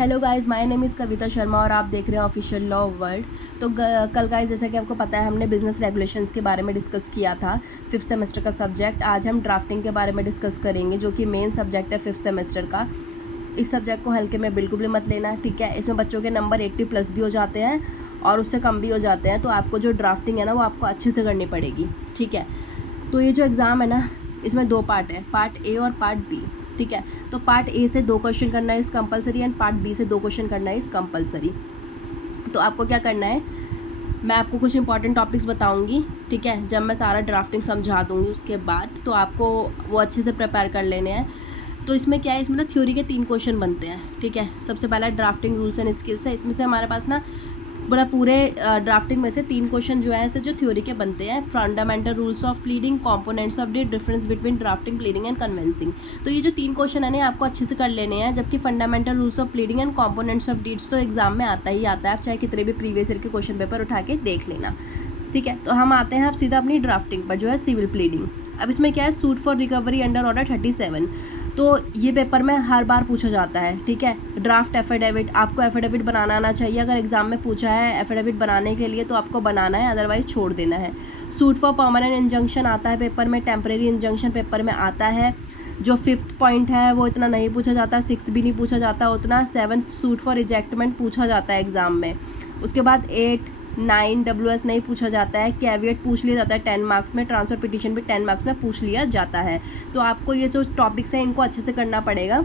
Hello guys, my name is Kavita Sharma और आप देख रहे हैं ऑफिशियल लॉ वर्ल्ड। तो कल गाइस, जैसा कि आपको पता है, हमने बिजनेस रेगुलेशंस के बारे में डिस्कस किया था, 5th सेमेस्टर का सब्जेक्ट। आज हम ड्राफ्टिंग के बारे में डिस्कस करेंगे, जो कि मेन सब्जेक्ट है 5th सेमेस्टर का। इस सब्जेक्ट को हल्के में बिल्कुल भी मत लेना, ठीक है। इसमें बच्चों के नंबर 80+ भी हो जाते हैं और उससे कम भी हो जाते हैं, तो आपको जो ड्राफ्टिंग है ना, वो आपको अच्छे से करनी पड़ेगी, ठीक है। तो ये जो एग्ज़ाम है ना, इसमें 2 पार्ट है, पार्ट ए और पार्ट बी, ठीक है। तो पार्ट ए से 2 क्वेश्चन करना है इस कंपलसरी एंड पार्ट बी से 2 क्वेश्चन करना है इस कंपलसरी। तो आपको क्या करना है, मैं आपको कुछ इंपॉर्टेंट टॉपिक्स बताऊंगी, ठीक है। जब मैं सारा ड्राफ्टिंग समझा दूंगी उसके बाद तो आपको वो अच्छे से प्रिपेयर कर लेने हैं। तो इसमें क्या है, इसमें ना थ्योरी के 3 क्वेश्चन बनते हैं, ठीक है। सबसे पहला ड्राफ्टिंग रूल्स एंड स्किल्स है। इसमें से हमारे पास ना पूरे ड्राफ्टिंग में से 3 क्वेश्चन जो है ऐसे जो थ्योरी के बनते हैं। Fundamental rules of pleading, components of deed, difference between drafting, pleading and conveyancing. तो ये जो 3 क्वेश्चन है ना, आपको अच्छे से कर लेने हैं। जबकि fundamental rules of pleading and components of deeds तो एग्जाम में आता ही आता है, आप चाहे कितने भी प्रीवियस ईयर के क्वेश्चन पेपर उठा के देख लेना, ठीक है। तो हम आते हैं अब सीधा अपनी ड्राफ्टिंग पर, जो है सिविल प्लीडिंग। अब इसमें क्या है, suit for recovery under order 37। तो ये पेपर में हर बार पूछा जाता है, ठीक है। ड्राफ्ट एफिडेविट, आपको एफिडेविट बनाना आना चाहिए। अगर एग्जाम में पूछा है एफिडेविट बनाने के लिए तो आपको बनाना है, अदरवाइज छोड़ देना है। सूट फॉर परमानेंट इंजंक्शन आता है पेपर में, टेम्परेरी इंजंक्शन पेपर में आता है। जो 5th पॉइंट है वो इतना नहीं पूछा जाता, 6th भी नहीं पूछा जाता उतना। 7th सूट फॉर रिजेक्टमेंट पूछा जाता है एग्जाम में। उसके बाद 8, 9 WS नहीं पूछा जाता है। कैविएट पूछ लिया जाता है 10 मार्क्स में। ट्रांसफर पिटीशन भी 10 मार्क्स में पूछ लिया जाता है। तो आपको ये जो टॉपिक्स हैं इनको अच्छे से करना पड़ेगा।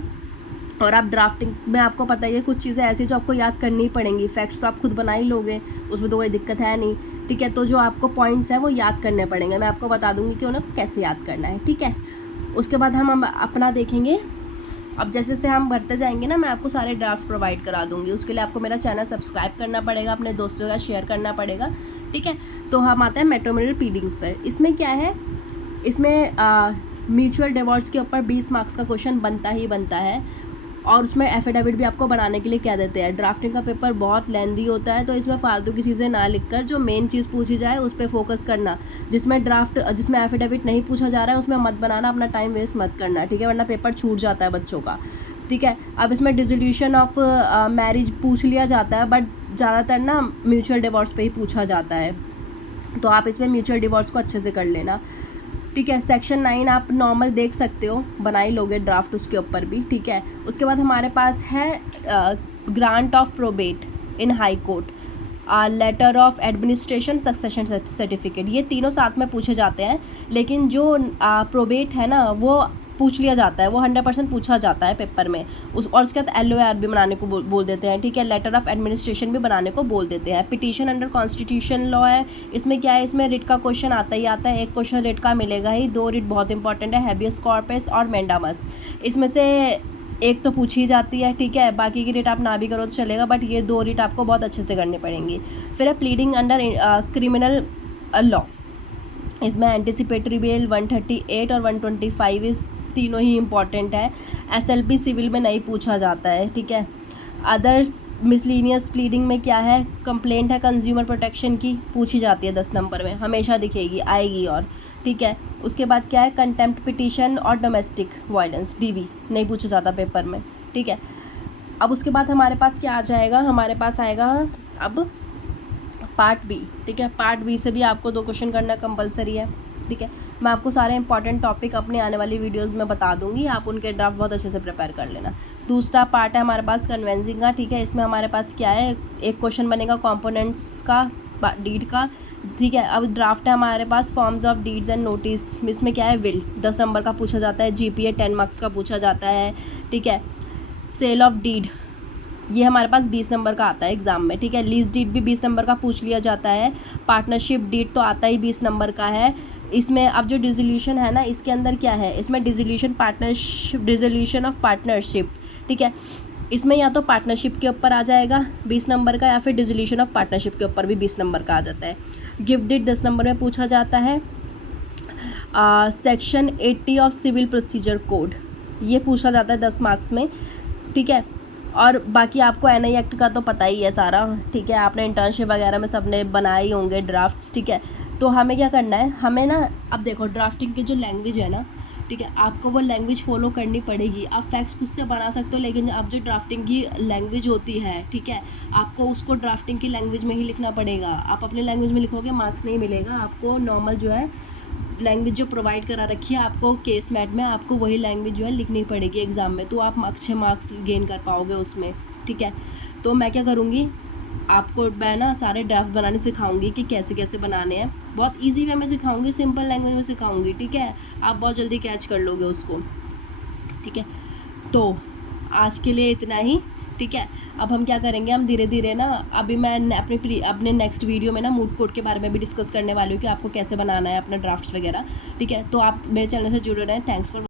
और आप ड्राफ्टिंग में, आपको पता ही है, कुछ चीज़ें ऐसी जो आपको याद करनी ही पड़ेंगी। फैक्ट्स तो आप खुद बना ही लोगे, उसमें तो कोई दिक्कत है नहीं, ठीक है। तो जो आपको पॉइंट्स हैं वो याद करने पड़ेंगे, मैं आपको बता दूंगी कि उन्हें कैसे याद करना है, ठीक है। उसके बाद हम अपना देखेंगे। अब जैसे जैसे हम बढ़ते जाएंगे ना, मैं आपको सारे ड्राफ्ट्स प्रोवाइड करा दूंगी। उसके लिए आपको मेरा चैनल सब्सक्राइब करना पड़ेगा, अपने दोस्तों का शेयर करना पड़ेगा, ठीक है। तो हम आते हैं मैट्रिमोनियल प्लीडिंग्स पर। इसमें क्या है, इसमें म्यूचुअल डिवोर्स के ऊपर 20 मार्क्स का क्वेश्चन बनता ही बनता है। और उसमें एफिडेविट भी आपको बनाने के लिए कह देते हैं। ड्राफ्टिंग का पेपर बहुत लेंदी होता है, तो इसमें फालतू की चीज़ें ना लिखकर जो मेन चीज़ पूछी जाए उस पर फोकस करना। जिसमें एफिडेविट नहीं पूछा जा रहा है उसमें मत बनाना, अपना टाइम वेस्ट मत करना, ठीक है, वरना पेपर छूट जाता है बच्चों का, ठीक है। अब इसमें डिसोल्यूशन ऑफ मैरिज पूछ लिया जाता है, बट ज़्यादातर ना म्यूचुअल डिवोर्स पे ही पूछा जाता है, तो आप इसमें म्यूचुअल डिवोर्स को अच्छे से कर लेना, ठीक है। सेक्शन 9 आप नॉर्मल देख सकते हो, बना ही लोगे ड्राफ्ट उसके ऊपर भी, ठीक है। उसके बाद हमारे पास है grant of probate in high court, letter of administration, succession certificate. ये तीनों साथ में पूछे जाते हैं, लेकिन जो प्रोबेट है ना वो पूछ लिया जाता है, वो 100% पूछा जाता है पेपर में। और उसके बाद LOR भी बनाने को बोल देते हैं, ठीक है। लेटर ऑफ एडमिनिस्ट्रेशन भी बनाने को बोल देते हैं। पिटीशन अंडर कॉन्स्टिट्यूशन लॉ है। इसमें क्या है, इसमें रिट का क्वेश्चन आता ही आता है, एक क्वेश्चन रिट का मिलेगा ही। 2 रिट बहुत इंपॉर्टेंट है, हैबियस कॉर्पस और मैंडामस। इसमें से एक तो पूछी ही जाती है, ठीक है। बाकी की रिट आप ना भी करो तो चलेगा, बट ये 2 रिट आपको बहुत अच्छे से करनी पड़ेंगी। फिर है प्लीडिंग अंडर क्रिमिनल लॉ। इसमें एंटिसिपेटरी बेल 138 और 125 इस तीनों ही इम्पॉर्टेंट है। SLP सिविल में नहीं पूछा जाता है, ठीक है। अदर्स मिसलीनियस प्लीडिंग में क्या है, कंप्लेंट है कंज्यूमर प्रोटेक्शन की, पूछी जाती है 10 नंबर में, हमेशा दिखेगी, आएगी, और ठीक है। उसके बाद क्या है, कंटेम्प्ट पिटीशन और डोमेस्टिक वायलेंस, DV नहीं पूछा जाता पेपर में, ठीक है। अब उसके बाद हमारे पास क्या आ जाएगा, हमारे पास आएगा अब पार्ट बी, ठीक है। पार्ट बी से भी आपको 2 क्वेश्चन करना कंपलसरी है, ठीक है। मैं आपको सारे इंपॉर्टेंट टॉपिक अपने आने वाली वीडियोस में बता दूंगी, आप उनके ड्राफ्ट बहुत अच्छे से प्रिपेयर कर लेना। दूसरा पार्ट है हमारे पास कन्वेंसिंग का, ठीक है। इसमें हमारे पास क्या है, एक क्वेश्चन बनेगा कंपोनेंट्स का, डीड का, ठीक है। अब ड्राफ्ट है हमारे पास forms of deeds and notice. इसमें क्या है, विल 10 नंबर का पूछा जाता है। GPA 10 मार्क्स का पूछा जाता है, ठीक है। सेल ऑफ डीड, ये हमारे पास 20 नंबर का आता है एग्जाम में, ठीक है। लीज डीड भी 20 नंबर का पूछ लिया जाता है। पार्टनरशिप डीड तो आता ही 20 नंबर का है। इसमें अब जो डिसोल्यूशन है ना, इसके अंदर क्या है, इसमें डिसोल्यूशन ऑफ पार्टनरशिप, ठीक है। इसमें या तो पार्टनरशिप के ऊपर आ जाएगा 20 नंबर का, या फिर डिसोल्यूशन ऑफ पार्टनरशिप के ऊपर भी 20 नंबर का आ जाता है। गिफ्ट डीड 10 नंबर में पूछा जाता है। Section 80 of civil procedure code, ये पूछा जाता है 10 मार्क्स में, ठीक है। और बाकी आपको NI एक्ट का तो पता ही है सारा, ठीक है। आपने इंटर्नशिप वगैरह में सबने बनाए ही होंगे ड्राफ्ट्स, ठीक है। तो हमें क्या करना है, हमें ना, अब देखो ड्राफ्टिंग की जो लैंग्वेज है ना, ठीक है, आपको वो लैंग्वेज फॉलो करनी पड़ेगी। आप फैक्ट्स खुद से बना सकते हो, लेकिन आप जो ड्राफ्टिंग की लैंग्वेज होती है, ठीक है, आपको उसको ड्राफ्टिंग की लैंग्वेज में ही लिखना पड़ेगा। आप अपने लैंग्वेज में लिखोगे मार्क्स नहीं मिलेगा, आपको नॉर्मल जो है लैंग्वेज जो प्रोवाइड करा रखी है आपको केस मैट में, आपको वही लैंग्वेज जो है लिखनी पड़ेगी एग्ज़ाम में, तो आप अच्छे मार्क्स गेन कर पाओगे उसमें, ठीक है। तो मैं क्या करूँगी, आपको मैं ना सारे ड्राफ्ट बनाने सिखाऊंगी कि कैसे कैसे बनाने हैं। बहुत इजी वे में सिखाऊंगी, सिंपल लैंग्वेज में सिखाऊंगी, ठीक है, आप बहुत जल्दी कैच कर लोगे उसको, ठीक है। तो आज के लिए इतना ही, ठीक है। अब हम क्या करेंगे, हम धीरे धीरे ना, अभी मैं अपने नेक्स्ट वीडियो में ना मूड कोड के बारे में भी डिस्कस करने वाली हूँ कि आपको कैसे बनाना है अपना ड्राफ्ट्स वगैरह, ठीक है। तो आप मेरे चैनल से जुड़े रहें। Thanks for